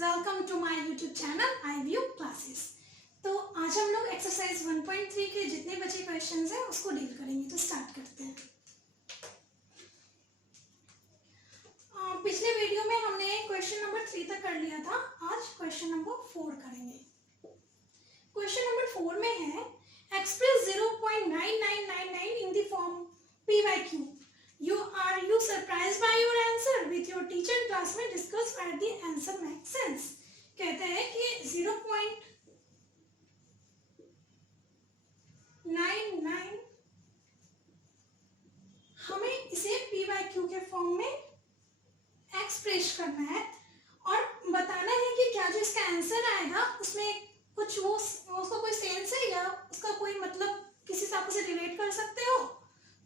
Welcome to my YouTube channel iView classes. तो आज हम लोग एक्सरसाइज 1.3 के जितने बचे क्वेश्चंस हैं उसको डील करेंगे। तो स्टार्ट करते हैं। पिछले वीडियो में हमने क्वेश्चन नंबर 3 तक कर लिया था, आज क्वेश्चन नंबर 4 करेंगे। क्वेश्चन नंबर 4 में है express 0.9999 in the form p by q। You surprised by your answer with your teacher in class में discuss why the answer makes sense। कहते हैं कि 0.99 हमें इसे p by q के फॉर्म में एक्सप्रेस करना है और बताना है कि क्या जो इसका आंसर आएगा उसमें कुछ वो उसका कोई सेंस है या उसका कोई मतलब किसी से आप उसे रिलेट कर सकते हो।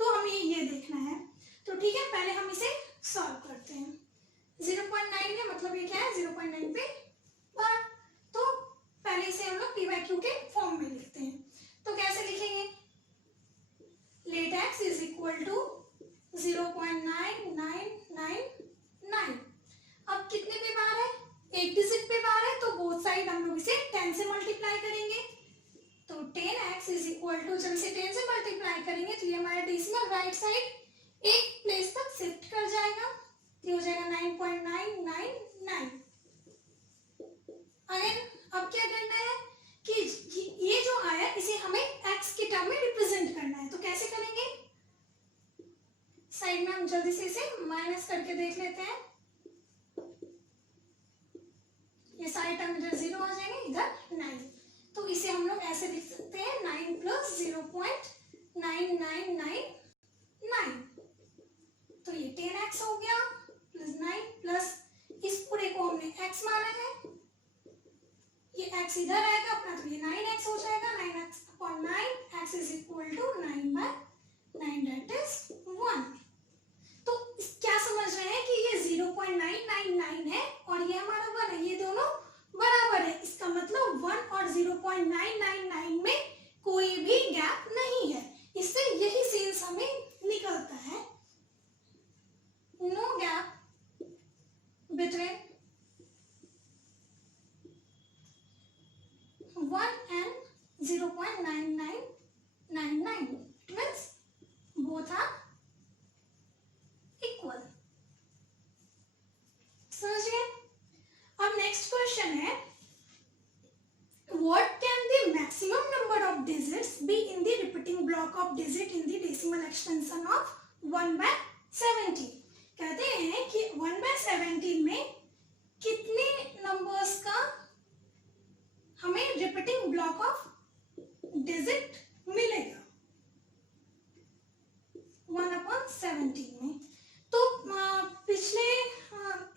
तो हमें ये देखना है। तो ठीक है, पहले हम इसे सॉल्व करते हैं। 0.9 है मतलब ये क्या है 0.9 पे बार। तो पहले इसे हम लोग p by q के फॉर्म में लिखते हैं। तो कैसे लिखेंगे, let x is equal to 0.9999। अब कितने पे बार है, एक डिजिट पे बार है, तो बोथ साइड हम लोग इसे 10 से मल्टीप्लाई करेंगे। तो 10x इज इक्वल टू, जब इसे 10 से मल्टीप्लाई करेंगे तो ये हमारा डेसिमल राइट साइड एक प्लेस तक शिफ्ट कर जाएगा, ये हो जाएगा 9.999। अगेन अब क्या करना है कि ये जो आया इसे हमें x के टर्म में रिप्रेजेंट करना है। तो कैसे करेंगे, साइड में हम जल्दी से इसे माइनस करके देख लेते हैं। ये सारे टर्म इधर 0 आ जाएंगे, इधर 9। तो इसे हम लोग ऐसे लिख सकते हैं 9 प्लस 0.9999। तो ये 10x हो गया प्लस 9 प्लस इस पूरे को हमने x माना है, ये x इधर आएगा अपना, तो ये 9x हो जाएगा। 9x upon 9, x is equal to 9/9 that is 1। तो क्या समझ रहे हैं कि ये 0.999 है और ये हमारा 1 है, ये दोनों बराबर है। इसका मतलब 1 और 0.999 में कोई भी गैप नहीं है। इससे यही सेंस हमें निकलता है, no gap between 1 and 0.9999। It means both are equal। समझिए। अब नेक्स्ट क्वेश्चन है what can the maximum number of digits be in the repeating block of digit in the decimal extension of 1/17। कहते हैं कि 1/17 में कितने नंबर्स का हमें रिपीटिंग ब्लॉक ऑफ डिजिट मिलेगा 1/17 में। तो पिछले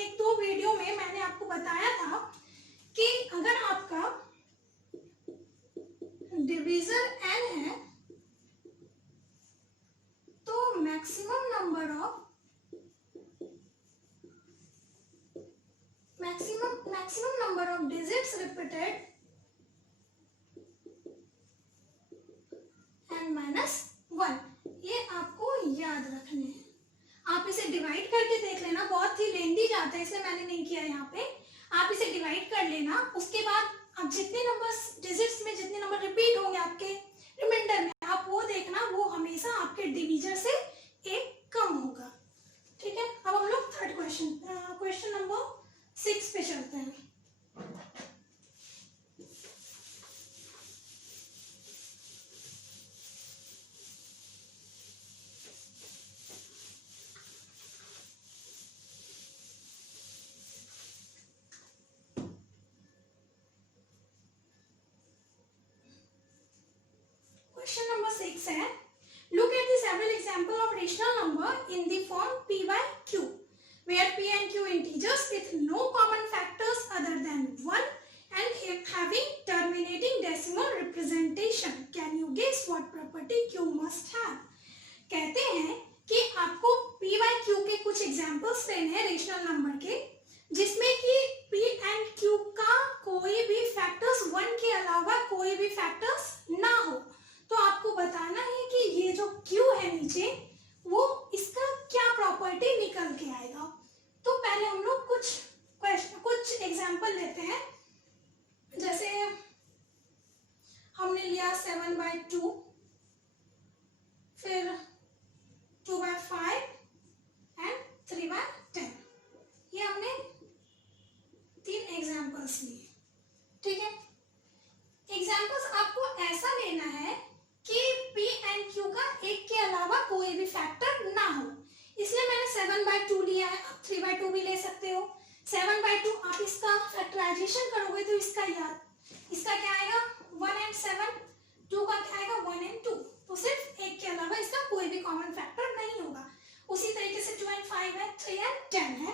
1-2 वीडियो में मैंने आपको बताया था कि अगर आपका डिवीजर n है तो maximum number of digits repeated n-1। ये आपको याद रखने हैं। आप इसे डिवाइड करके देख लेना, बहुत ही लेंदी जाता है इसलिए मैंने नहीं किया यहाँ पे। आप इसे डिवाइड कर लेना, उसके बाद आप जितने नंबर्स डिजिट्स में जितने नंबर रिपीट होंगे आपके रिमाइंडर में, आप वो देखना, वो हमेशा आपके डिवीजर से एक कम होगा। ठीक है। अब हम लोग थर्ड क्वेश्चन नंबर 6 पे चलते हैं। Question number 6 है look at the several example of rational number in the form p by q where p and q integers with no common factors other than 1 and having terminating decimal representation। Can you guess what property q must have। कहते हैं कि आपको p by q के कुछ examples लेने हैं rational number के जिसमें कि p and q का कोई भी फैक्टर्स 1 के अलावा कोई भी फैक्टर्स ना हो। तो आपको बताना है कि ये जो Q है नीचे वो इसका क्या प्रॉपर्टी निकल के आएगा। तो पहले हम लोग कुछ एग्जांपल लेते हैं। जैसे हमने लिया 7/2, फिर 2/5 एंड 3/10। ये हमने 3 एग्जांपल्स लिए, ठीक है। एग्जांपल्स आपको ऐसा लेना है कि P एंड Q का एक के अलावा कोई भी फैक्टर ना हो, इसलिए मैंने 7/2 लिया है। आप 3/2 भी ले सकते हो। 7/2 आप इसका फैक्टराइजेशन करोगे तो इसका क्या आएगा 1 एंड 7, 2 का क्या आएगा 1 एंड 2, तो सिर्फ एक के अलावा इसका कोई भी कॉमन फैक्टर नहीं होगा। उसी तरीके से 2 एंड 5 है, 3 एंड 10 है।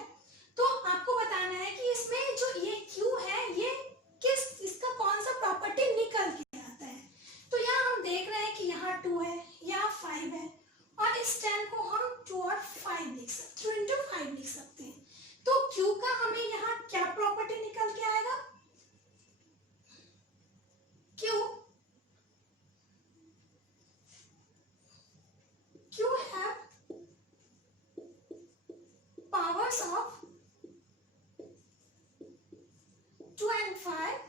तो आपको बताना है कि इसमें जो ये Q है ये इसका कौन सा प्रॉपर्टी निकल के आता है। तो यहाँ हम देख रहे हैं कि यहाँ 2 है, यहाँ 5 है, और इस 10 को हम 2 और 5 लिख सकते, 2 into 5 लिख सकते हैं। तो Q का हमें यहाँ क्या प्रॉपर्टी निकल के आएगा, Q have powers of 2 and 5,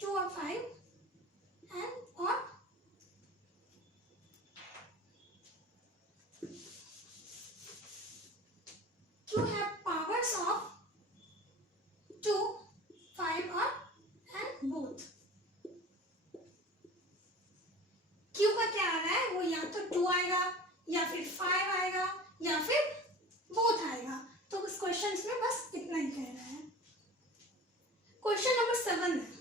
2 or 5 and or Q have powers of 2, 5 or and both। Q का क्या आ रहा है, वो या तो 2 आएगा या फिर 5 आएगा या फिर both आएगा। तो इस क्वेश्चन में बस इतना ही कह रहा है। क्वेश्चन नंबर 7 है।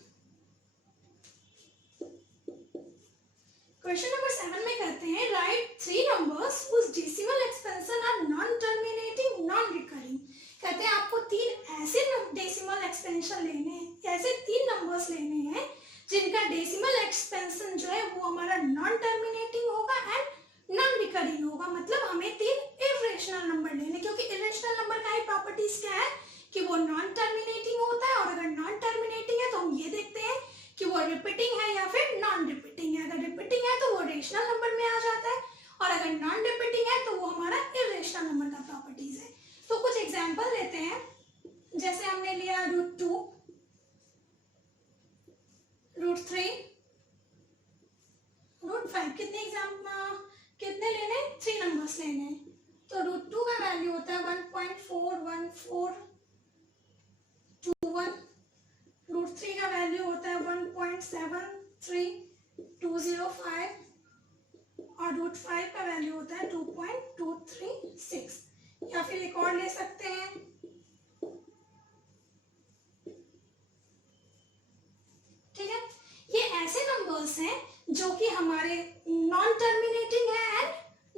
क्वेश्चन नंबर 7 में कहते हैं right 3 numbers whose decimal expansion are non-terminating, non-recurring। कहते हैं आपको 3 ऐसे डेसिमल एक्सपेंशन लेने हैं, ऐसे 3 नंबर्स लेने हैं जिनका डेसिमल एक्सपेंशन जो है वो हमारा नॉन टर्मिनेटिंग होगा एंड नॉन रिकरिंग होगा। मतलब हमें 3 इरेशनल नंबर लेने, क्योंकि इरेशनल नंबर का ही प्रॉपर्टीज क्या है कि वो नॉन टर्मिनेटिंग होता है, और अगर नॉन टर्मिनेटिंग है तो हम ये देखते हैं कि वो रिपीटिंग है या फिर नॉन रिपीटिंग है। अगर रिपीटिंग है तो वो रेशनल नंबर में आ जाता है, और अगर नॉन रिपीटिंग है तो वो हमारा इरेशनल नंबर का प्रॉपर्टीज है। तो कुछ एग्जांपल लेते हैं। जैसे हमने लिया √2, √3, √5। कितने लेने, 3 नंबर्स लेने हैं। तो √2 का वैल्यू होता है 1.41421, √3 का वैल्यू होता है 1.73205, और √5 का वैल्यू होता है 2.236। या फिर एक और ले सकते हैं, ठीक है। ये ऐसे नंबर्स हैं जो कि हमारे नॉन टर्मिनेटिंग है एंड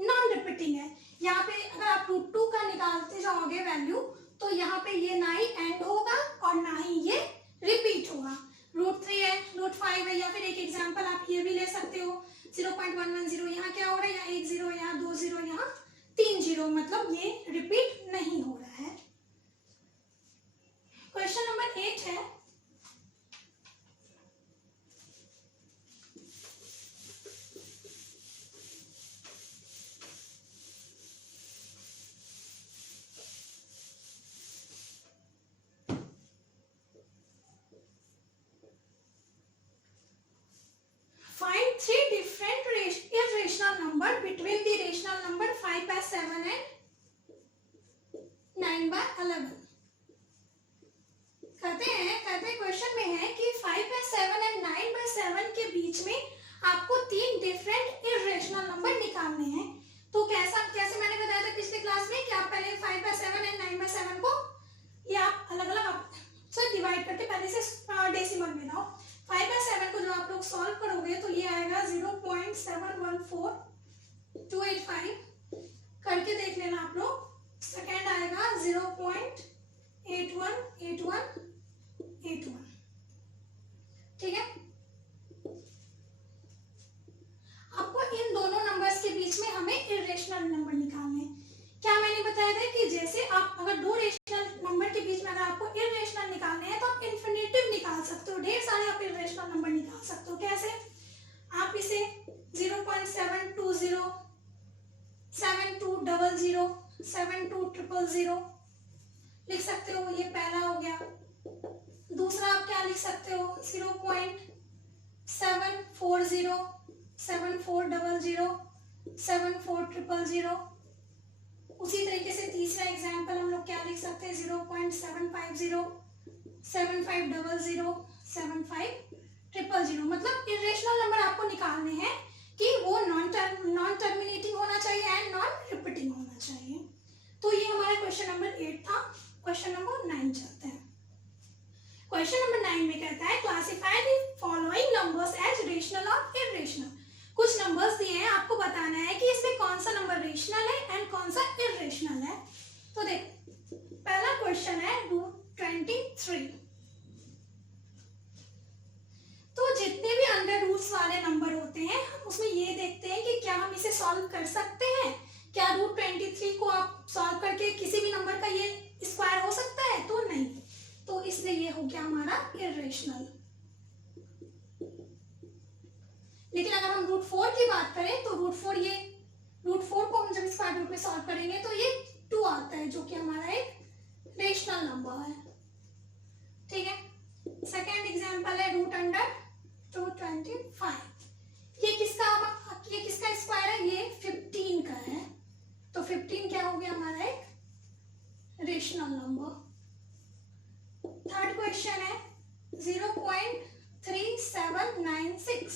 नॉन रिपीटिंग है। यहाँ पे अगर आप √2 का निकालते जाओगे वैल्यू, तो यहाँ पे ये ना ही एंड होगा और ना ही ये रिपीट होगा। √3 है, √5 है, या फिर एक एग्जांपल आप ये भी ले सकते हो 0.110। यहाँ क्या हो रहा है, यहाँ 1 0, यहाँ 2 0, यहाँ 3 0, मतलब ये रिपीट नहीं हो रहा है। क्वेश्चन नंबर 8 है। Find 3 different irrational number between the rational number 5/7 and 9/11। कहते क्वेश्चन में है कि 5/7 एंड 9/7 के बीच में आपको 3 डिफरेंट इरेशनल नंबर निकालने हैं। तो कैसे मैंने बताया था पिछले क्लास में कि आप पहले 5/7 एंड 9/7 को ये आप अलग अलग डिवाइड करके पहले से डेसिमल में लाओ। 5/7 को जो आप लोग सॉल्व करोगे तो ये आएगा 0.714285। करके देख लेना आप लोग। सेकेंड आएगा 0.818181, ठीक है। आपको इन दोनों नंबर्स के बीच में हमें इरेशनल नंबर निकालने हैं। क्या मैंने बताया था कि जैसे आप अगर 2 रेशनल नंबर के बीच में अगर आपको इरेशनल निकालने हैं तो आप इन्फिनेटिव निकाल सकते हो, ढेर सारे आप इरेशनल नंबर निकाल सकते हो। कैसे, आप इसे 0.720, 7200, 72000, लिख सकते हो, ये पहला हो गया। दूसरा आप क्या लिख सकते हो, 0.740, 7400, 74000। उसी तरीके से तीसरा एग्जाम्पल हम लोग क्या लिख सकते हैं, 0.750, 7500, 75000। मतलब इरेशनल नंबर आपको निकालने हैं कि वो नॉन टर्मिनेटिंग होना चाहिए एंड नॉन रिपीटिंग होना चाहिए। तो ये हमारा क्वेश्चन नंबर 8 था। क्वेश्चन नंबर 9 चलते हैं। क्वेश्चन नंबर 9 में कहता है classify the following numbers as rational और इरेशनल। कुछ नंबर्स दिए हैं, आपको बताना है कि इसमें कौन सा नंबर रेशनल है एंड कौन सा इरेशनल है। तो देखो पहला क्वेश्चन है √23। तो जितने भी अंडर रूट्स वाले नंबर होते हैं उसमें ये देखते हैं कि क्या हम इसे सॉल्व कर सकते हैं, क्या √23 को आप सॉल्व करके किसी भी नंबर का ये स्क्वायर हो सकता है, तो नहीं। तो इसलिए ये हो गया हमारा इरेशनल। लेकिन अगर हम √4 की बात करें तो √4 को हम जब स्क्वायर रूट में सॉल्व करेंगे तो ये 2 आता है, जो कि हमारा एक रेशनल नंबर है। ठीक है। सेकेंड एग्जांपल है √225। ये किसका स्क्वायर है, ये 15 का है। तो 15 क्या हो गया हमारा एक रेशनल नंबर। थर्ड क्वेश्चन है 0.3796।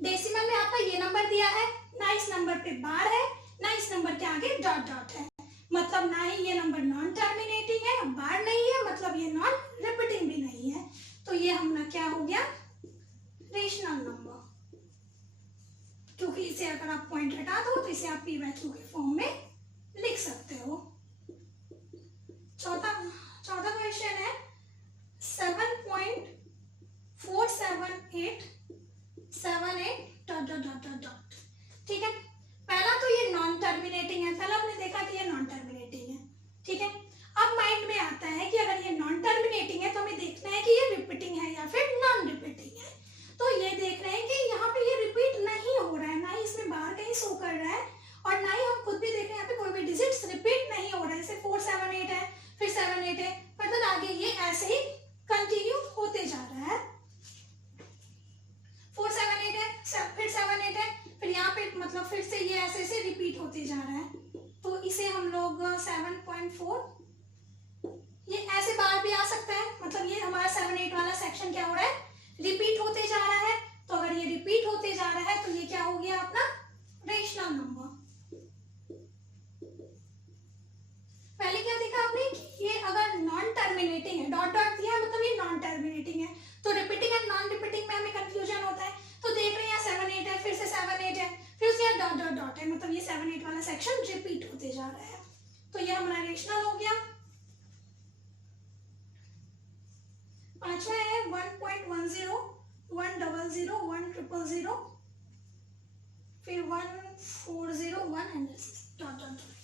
डेसिमल में आपका ये नंबर दिया है, ना इस नंबर पे बार है ना इस नंबर के आगे डॉट डॉट है, मतलब ना ही ये नंबर नॉन टर्मिनेटिंग है, बार नहीं है, मतलब ये नॉन रिपीटिंग भी नहीं है। तो ये हमारा क्या हो गया, रेशनल नंबर। क्योंकि इसे अगर आप पॉइंट हटा दो तो इसे आप पी वैल्यू के फॉर्म में लिख सकते हो। चौथा क्वेश्चन है 7.47878 ठीक है। पहला तो ये नॉन टर्मिनेटिंग है, पहला हमने देखा कि ये नॉन टर्मिनेटिंग है। ठीक है। अब माइंड में आता है कि अगर ये नॉन टर्मिनेटिंग है तो हमें देखना है कि ये रिपीटिंग है या फिर नॉन रिपीटिंग है। तो ये देख रहे हैं कि यहाँ पे ये रिपीट नहीं हो रहा है, ना ही इसमें बाहर कहीं शो कर रहा है और ना ही हम खुद भी देख रहे हैं यहाँ पे कोई भी डिजिट्स रिपीट नहीं हो रहा है। जैसे 478 है, फिर 78 है, फर्दर आगे ये ऐसे ही कंटिन्यू होते जा रहा है। 478 है, फिर 78 है, फिर यहाँ पे मतलब फिर से ये ऐसे रिपीट होते जा रहा है। तो इसे हम लोग 7.4, ये ऐसे बाहर भी आ सकता है, मतलब ये हमारा 7-8 वाला सेक्शन क्या हो रहा है, रिपीट होते जा रहा है। तो अगर ये रिपीट होते जा रहा है तो ये क्या हो गया अपना रेशनल नंबर। पहले क्या देखा आपने कि ये अगर नॉन टर्मिनेटिंग है, डॉट डॉट दिया मतलब ये नॉन टर्मिनेटिंग है। तो रिपीटिंग एंड नॉन रिपीटिंग में हमें कंफ्यूजन होता है। तो देख रहे हैं यहाँ 7-8 है, फिर से 7-8 है, फिर उसके बाद डॉट डॉट डॉट है, मतलब ये 7-8 वाला सेक्शन रिपीट होते जा रहा है। तो ये हमारा रेशनल हो गया। पांचवा है 1.10, 100, 100, फिर 140, 100 डॉट डॉट।